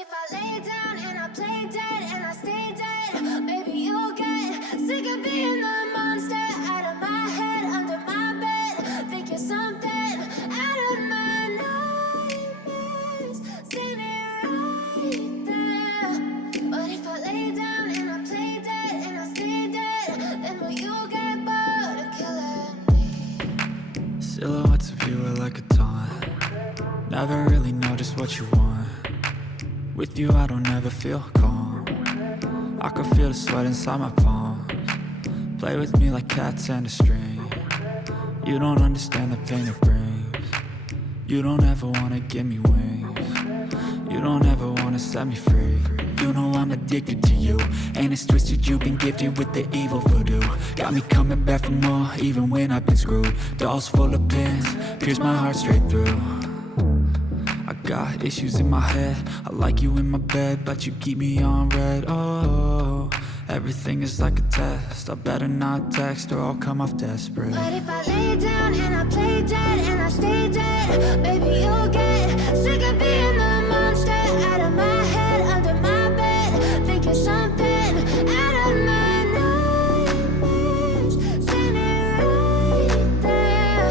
if I lay down and I play dead and I stay dead, maybe you'll get sick of being the monster out of my head, under my bed. Think you're something out of my nightmares, standing right there. But if I lay down and I play dead and I stay dead, then will you get bored of killing me? Silhouettes of you are like a taunt. Never really know just what you want. With you I don't ever feel calm. I can feel the sweat inside my palms. Play with me like cats and a string. You don't understand the pain it brings. You don't ever wanna give me wings. You don't ever wanna set me free. You know I'm addicted to you, and it's twisted, you've been gifted with the evil voodoo. Got me coming back for more, even when I've been screwed. Dolls full of pins, pierce my heart straight through. I got issues in my head, I like you in my bed, but you keep me on red. Oh, everything is like a test, I better not text or I'll come off desperate. But if I lay down and I play dead and I stay dead, maybe you'll get sick of being the monster out of my head, under my bed. Think you're something out of my nightmares, standing right there.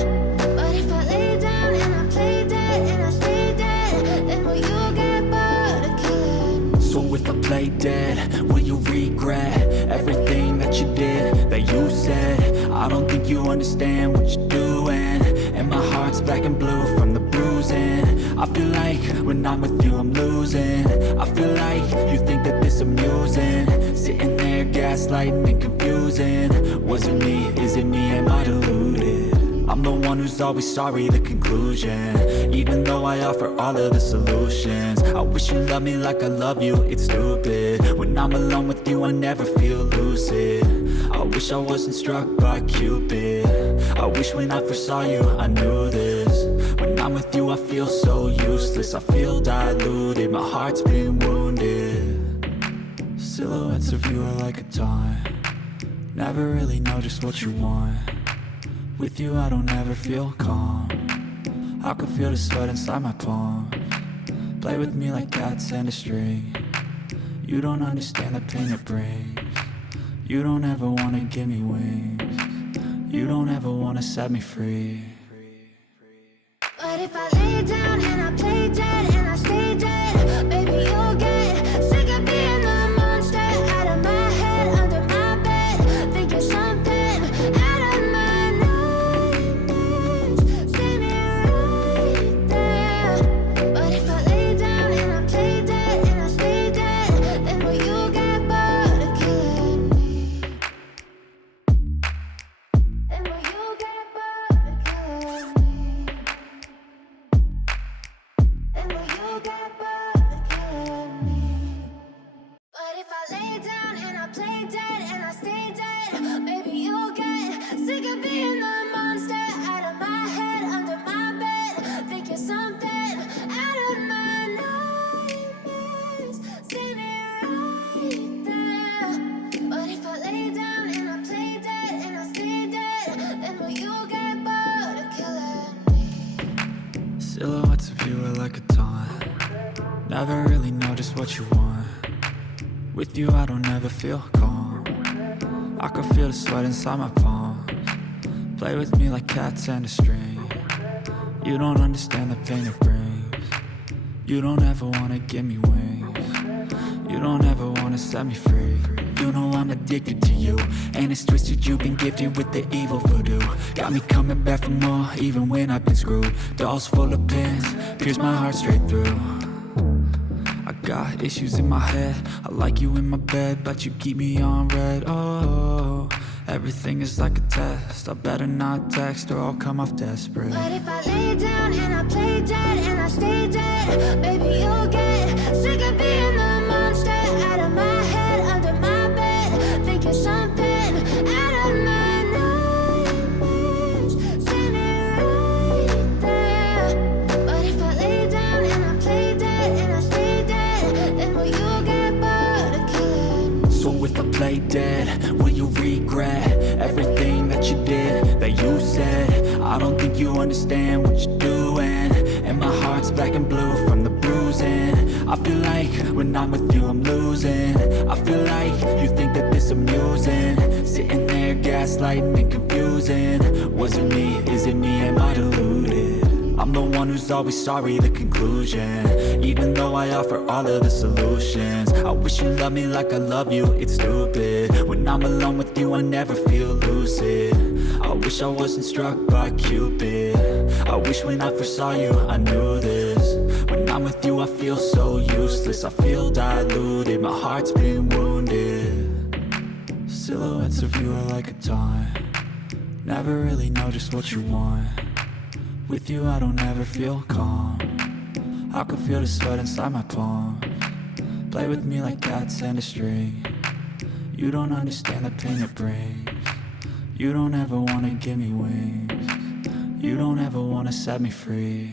But if I lay down and I play dead and I stay dead, then will you get bored of killing me? So if I play dead, will you regret everything that you did, that you said? I don't think you understand what you're doing, and my heart's black and blue from the bruising. I feel like when I'm with you I'm losing. I feel like you think that this amusing, sitting there gaslighting and confusing. Was it me? Is it me? Am I deluded? I'm the one who's always sorry, the conclusion, even though I offer all of the solutions. I wish you loved me like I love you, it's stupid. When I'm alone with you I never feel lucid. I wish I wasn't struck by Cupid. I wish when I first saw you I knew this. When I'm with you I feel so useless, I feel diluted, my heart's been wounded. Silhouettes of you are like a taunt. Never really know just what you want. With you I don't ever feel calm. I can feel the sweat inside my palms. Play with me like cats and a string. You don't understand the pain it brings. You don't ever wanna give me wings. You don't ever wanna set me free. But if I lay down and I play dead and I stay dead, maybe you'll get sick of being the monster out of my head, under my bed. Think you're something out of my nightmares, standing right there. But if I lay down and I play dead and I stay dead, then will you get bored of killing me? Then will you get bored of killing me? Then will you get bored of killing me? But if I lay down and I play dead and I stay dead, maybe you'll get sick of being the monster out of my head, under my bed. Think you're something out of my nightmares, standing right there. But if I lay down and I play dead and I stay dead, then will you get bored of killing me? Silhouettes of you are like a taunt. Never really know just what you want. With you I don't ever feel calm. I can feel the sweat inside my palms. Play with me like cats and a string. You don't understand the pain it brings. You don't ever wanna give me wings. You don't ever wanna set me free. You know I'm addicted to you, and it's twisted, you've been gifted with the evil voodoo. Got me coming back for more, even when I've been screwed. Dolls full of pins, pierce my heart straight through. I got issues in my head, I like you in my bed, but you keep me on red. Oh, everything is like a test, I better not text or I'll come off desperate. But if I lay down and I play dead and I stay dead, maybe you'll get sick of being the monster out of my head, under my bed. Think you're something out of my nightmares, standing right there. But if I lay down and I play dead and I stay dead, then will you get bored of killing me? So if I play dead, will you regret everything that you did, that you said? I don't think you understand what you're doing, and my heart's black and blue from the bruising. I feel like when I'm with you I'm losing. I feel like you think that this amusing, sitting there gaslighting and confusing. Was it me? Is it me? Am I deluded? I'm the one who's always sorry, the conclusion. Even though I offer all of the solutions, I wish you loved me like I love you, it's stupid. When I'm alone with you I never feel lucid. I wish I wasn't struck by Cupid. I wish when I first saw you I knew this. When I'm with you I feel so useless, I feel diluted, my heart's been wounded. Silhouettes of you are like a taunt, never really know just what you want. With you I don't ever feel calm, I can feel the sweat inside my palm. Play with me like cats and a string. You don't understand the pain it brings. You don't ever wanna give me wings. You don't ever wanna set me free.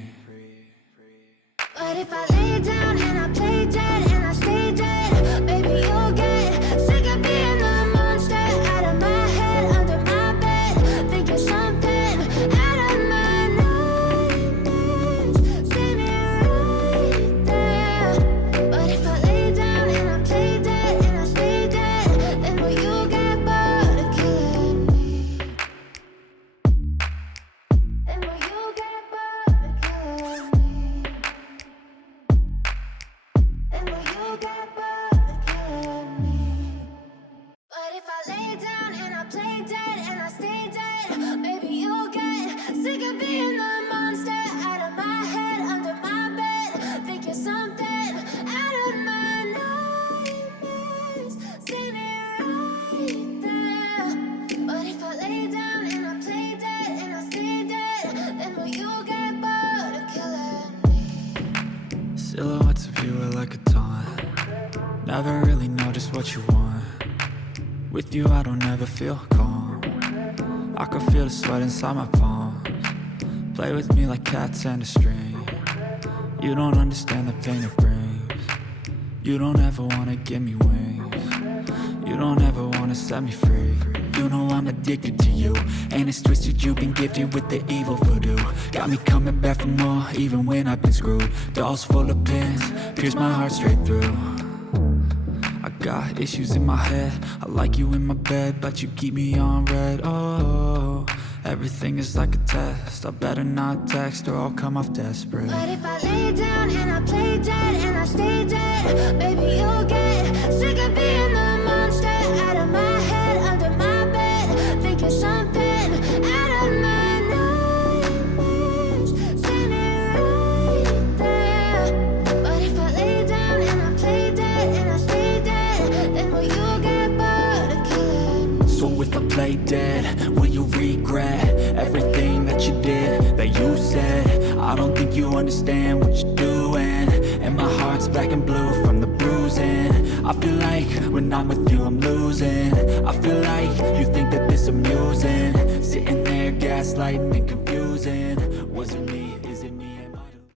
But if I lay down and I play dead and I stay dead, maybe you'll get sick of being the monster out of my head, under my bed, thinking something out of my nightmares. See me right there. But if I lay down and I play dead and I stay dead, then will you get bored of killing me? Then will you get bored of killing me? And will you get bored of killing me? But if I lay down and I play dead and I stay dead, maybe you'll get sick of being the monster out of my head, under my bed, thinking something out of my nightmares. See me right there. But if I lay down and I play dead and I stay dead, then will you get bored of killing me? Silhouettes of you are like a taunt, never really know just what you want. With you I don't ever feel calm, I can feel the sweat inside my palms. Play with me like cats and a string. You don't understand the pain it brings. You don't ever wanna give me wings. You don't ever wanna set me free. You know I'm addicted to you, and it's twisted, you've been gifted with the evil voodoo. Got me coming back for more, even when I've been screwed. Dolls full of pins, pierce my heart straight through. I got issues in my head, I like you in my bed, but you keep me on red. Oh, everything is like a test, I better not text or I'll come off desperate. But if I lay down and I play dead and I stay dead, maybe you'll get sick of being the monster out of my head, under my bed, thinking something out of my nightmares. See me right there. But if I lay down and I play dead and I stay dead, then will you get bored of killing me? So if I play dead, will you regret everything that you did, that you said? I don't think you understand what you're doing, and my heart's black and blue from the bruising. I feel like when I'm with you I'm losing. I feel like you think that this amusing, sitting there gaslighting and confusing. Was it me? Is it me?